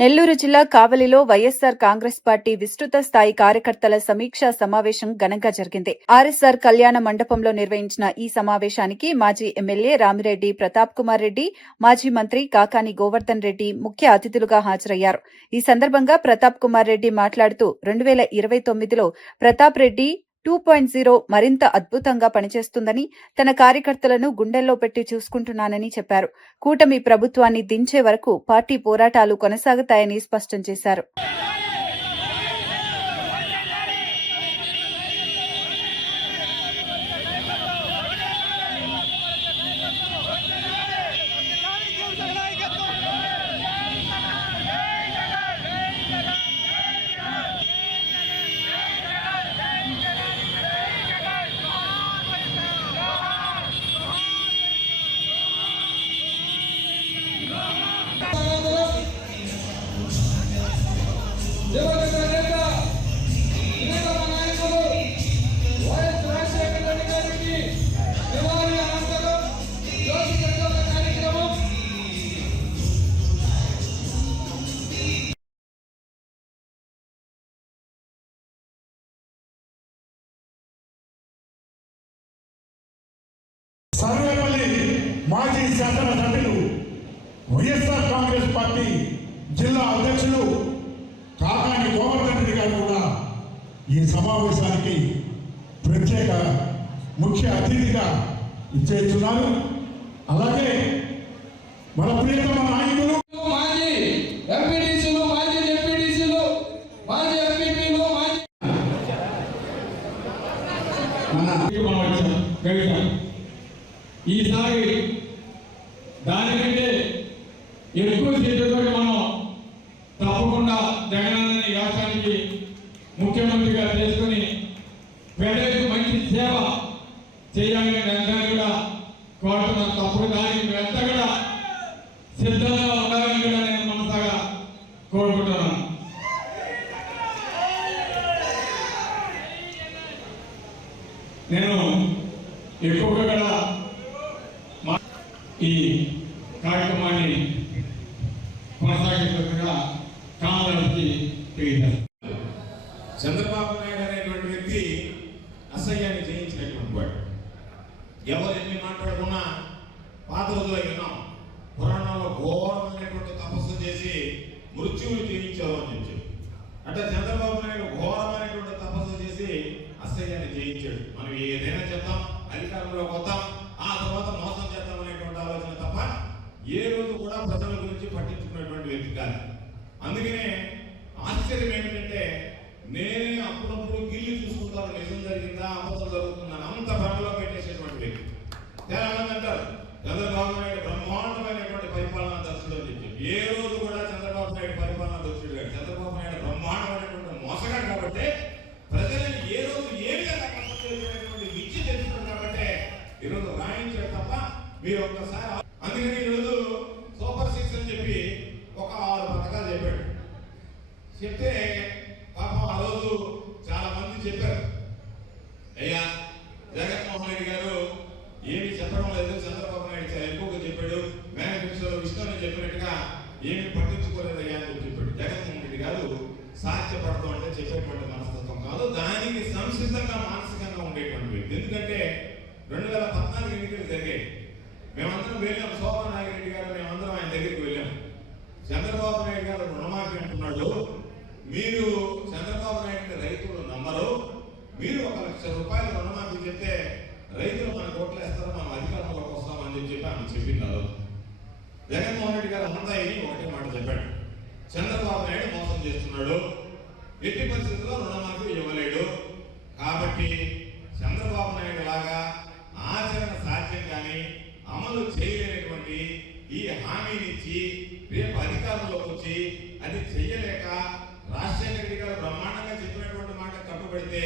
నెల్లూరు జిల్లా కావలిలో వైఎస్సార్ కాంగ్రెస్ పార్టీ విస్తృత స్థాయి కార్యకర్తల సమీక్షా సమావేశం ఘనంగా జరిగింది. ఆర్ఎస్ఆర్ కళ్యాణ మండపంలో నిర్వహించిన ఈ సమావేశానికి మాజీ ఎమ్మెల్యే రామిరెడ్డి ప్రతాప్ కుమార్ రెడ్డి, మాజీ మంత్రి కాకాని గోవర్ధన్ రెడ్డి ముఖ్య అతిథులుగా హాజరయ్యారు. ఈ సందర్భంగా ప్రతాప్ కుమార్ రెడ్డి మాట్లాడుతూ 2029లో ప్రతాప్ రెడ్డి 2.0 మరింత అద్భుతంగా పనిచేస్తుందని, తన కార్యకర్తలను గుండెల్లో పెట్టి చూసుకుంటున్నానని చెప్పారు. కూటమి ప్రభుత్వాన్ని దించే వరకు పార్టీ పోరాటాలు కొనసాగుతాయని స్పష్టం చేశారు. సర్వేపల్లి మాజీ శాసనసభ్యులు వైఎస్ఆర్ కాంగ్రెస్ పార్టీ జిల్లా అధ్యక్షులు కాకాని గోవర్ధన్ రెడ్డి గారు కూడా ఈ సమావేశానికి ప్రత్యేక ముఖ్య అతిథిగా ఇచ్చేస్తున్నారు. అలాగే మన ప్రియతమ నాయకులు మాజీ ఎంపీటీసీలు, మాజీ డిప్యూటీసీలు, మాజీ ఎంపీపీలు, ఈసారి దానికంటే ఎక్కువ సీట్లతో మనం తప్పకుండా జగనన్నని రాష్ట్రానికి ముఖ్యమంత్రిగా చేసుకుని పేదలకు మంచి సేవ చేయాలని అందరూ కూడా కోరుతున్నాను. తప్పుడు దానికి వెంట కూడా సిద్ధంగా ఉండాలని కూడా నేను మనసాగా కోరుకుంటున్నాను. నేను ఎక్కువగా కూడా ఈ కార్యక్రమాన్ని కొనసాగించగా కావాలని తెలియజేస్తాను. చంద్రబాబు నాయుడు అనేటువంటి వ్యక్తి అసహ్యాన్ని జయించినటువంటి వాడు. ఎవరు ఎన్ని మాట్లాడుకున్నా పాత రోజుల్లో విన్నాం. పురాణంలో ఘోరమైనటువంటి తపస్సు చేసి మృత్యువులు జయించారు అని చెప్పి, అంటే చంద్రబాబు నాయుడు ఘోరమైనటువంటి తపస్సు చేసి అసహ్యాన్ని జయించాడు. మనం ఏదైనా చెప్తాం, అధికారంలోకి వద్దాం, ఆ తర్వాత మోసం చేద్దాం అనేటువంటి ఆలోచన తప్ప ఏ రోజు కూడా ప్రజల గురించి పట్టించుకున్నటువంటి వ్యక్తి కాదు. అందుకనే ఆశ్చర్యం ఏమిటంటే, నేనే అప్పుడప్పుడు గిల్లి చూసుకుంటాను, నిజం జరిగిందా అబద్ధం జరుగుతుందని అంత భ్రమలో పెట్టేసేటువంటి వ్యక్తి. చాలా మంది అంటారు చంద్రబాబు నాయుడు బ్రహ్మాండమైనటువంటి పరిపాలనా దర్శకుడు అని చెప్పి. ఏ రోజు కూడా చంద్రబాబు నాయుడు పరిపాలనా దర్శకుడు కాదు. చంద్రబాబు నాయుడు బ్రహ్మాండమైనటువంటి మోసగాడు కాబట్టి, ప్రజలను ఏ రోజు ఏ విధంగా చేసినటువంటి విద్య తెలుసుకున్నారు కాబట్టి ఈరోజు రాయించాడు తప్ప మీరు ఒక్కసారి. అందుకని ఈరోజు సూపర్ 6 అని చెప్పి ఒక 6 పథకాలు చెప్పాడు. చెప్తే పాపం ఆ రోజు చాలా మంది చెప్పారు, అయ్యా జగన్మోహన్ రెడ్డి గారు ఏమి చెప్పడం లేదు, చంద్రబాబు నాయుడు చాలా ఎక్కువగా చెప్పాడు, మేనిఫెస్టోలో విష్ణుని చెప్పినట్టుగా ఏమి పట్టించుకోలేదయ్యా అని చెప్పాడు. జగన్మోహన్ రెడ్డి గారు సాధ్యపడతాం అంటే చెప్పేటువంటి మనస్తత్వం కాదు, దానికి సంసిద్ధంగా మానసికంగా ఉండేటువంటి వ్యక్తి. ఎందుకంటే 2014 ఎన్నికలు జరిగాయి. మేమందరం వెళ్ళాం, శోభా నాగిరెడ్డి గారు మేమందరం ఆయన దగ్గరికి వెళ్ళాం. చంద్రబాబు నాయుడు గారు రుణమాఫీ అంటున్నాడు, మీరు చంద్రబాబు నాయుడు రైతులు నమ్మరు, మీరు 1 లక్ష రూపాయలు రుణమాఫీ చెప్తే రైతులు మనకు ఓట్లేస్తారో మనం అధికారంలోకి వస్తామని చెప్పి ఆమె చెప్పింది. జగన్మోహన్ రెడ్డి గారు అంతా ఒకటే మాట చెప్పాడు, చంద్రబాబు నాయుడు మోసం చేస్తున్నాడు, ఎట్టి పరిస్థితుల్లో రుణమాఫీ ఇవ్వలేడు, కాబట్టి చంద్రబాబు నాయుడు లాగా ఆచరణ సాధ్యం కానీ అమలు చేయలేనటువంటి ఈ హామీని ఇచ్చి రేపు అధికారంలోకి వచ్చి అది చెయ్యలేక రాజశేఖర రెడ్డి గారు బ్రహ్మాండంగా చెప్పినటువంటి మాట కట్టుబడితే,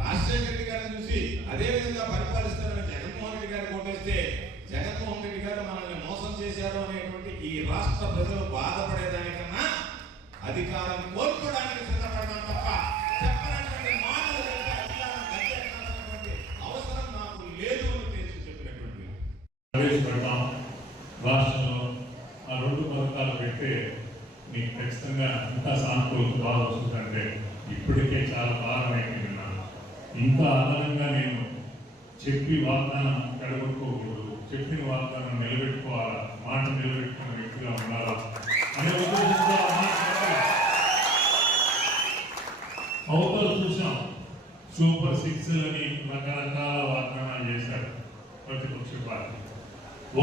రాజశేఖర రెడ్డి గారిని చూసి అదే విధంగా పరిపాలిస్తారని జగన్మోహన్ రెడ్డి గారు కోటేస్తే, జగన్మోహన్ రెడ్డి గారు మనల్ని మోసం చేశారు అనేటువంటి ఈ రాష్ట్ర ప్రజలు బాధపడేదానికన్నా అధికారం కోల్పోవడానికి సిద్ధపడడం తప్ప చెప్పనటువంటి మాటలు అవసరం నాకు లేదు అని చెప్పినటువంటి రాష్ట్రంలో ఆ 2 పథకాలు పెడితే మీకు ఖచ్చితంగా ఇంకా సానుకూలత బాగా వస్తుందంటే ఇప్పటికే చాలా భారం అయిపోయినాను. ఇంకా అదనంగా నేను చెప్పి వాగ్దానం కడగొట్టుకోకూడదు, చెప్పిన వాగ్దానం నిలబెట్టుకోవాలా, మాట నిలబెట్టుకున్న వ్యక్తిగా ఉండాలా అనే ఉద్దేశంతో అవతల చూసాం. సూపర్ 6 అని రకరకాల వాగ్దానాలు చేశారు ప్రతిపక్ష పార్టీ.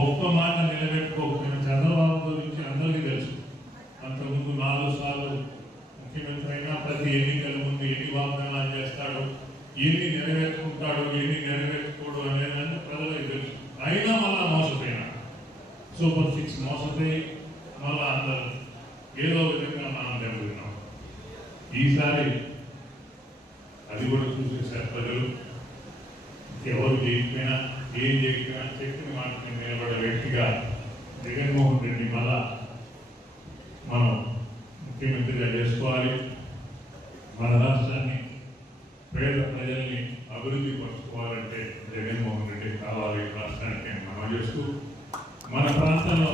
ఒక్క మాట నిలబెట్టుకోకపోయిన చంద్రబాబు గురించి అందరికీ తెలుసు. అంతకుముందు 4 సార్లు ముఖ్యమంత్రి అయినా ప్రతి ఎన్నికల ముందు ఎన్ని వాగ్దానాలు చేస్తాడు, ఎన్ని నెరవేర్చుకుంటాడు, ఎన్ని నెరవేర్చుకోడు అనేదాన్ని ప్రజలకు తెలుసు. అయినా మళ్ళా మోసపోయినా సూపర్ 6 మోసపోయి మళ్ళా అందరూ ఏదో విధంగా మనం దెబ్బతిన్నాం. ఈసారి అది కూడా చూసేసారు ప్రజలు. ఎవరు చేయకపోయినా ఏం చేయకపోయినా చెప్పిన మాటకి నిలబడే వ్యక్తిగా జగన్మోహన్ రెడ్డి మళ్ళా మనం ముఖ్యమంత్రిగా చేసుకోవాలి. మన రాష్ట్రాన్ని పేద ప్రజల్ని అభివృద్ధి పరచుకోవాలంటే జగన్మోహన్ రెడ్డి కావాలి రాష్ట్రానికి మనం చేస్తూ మన ప్రాంతంలో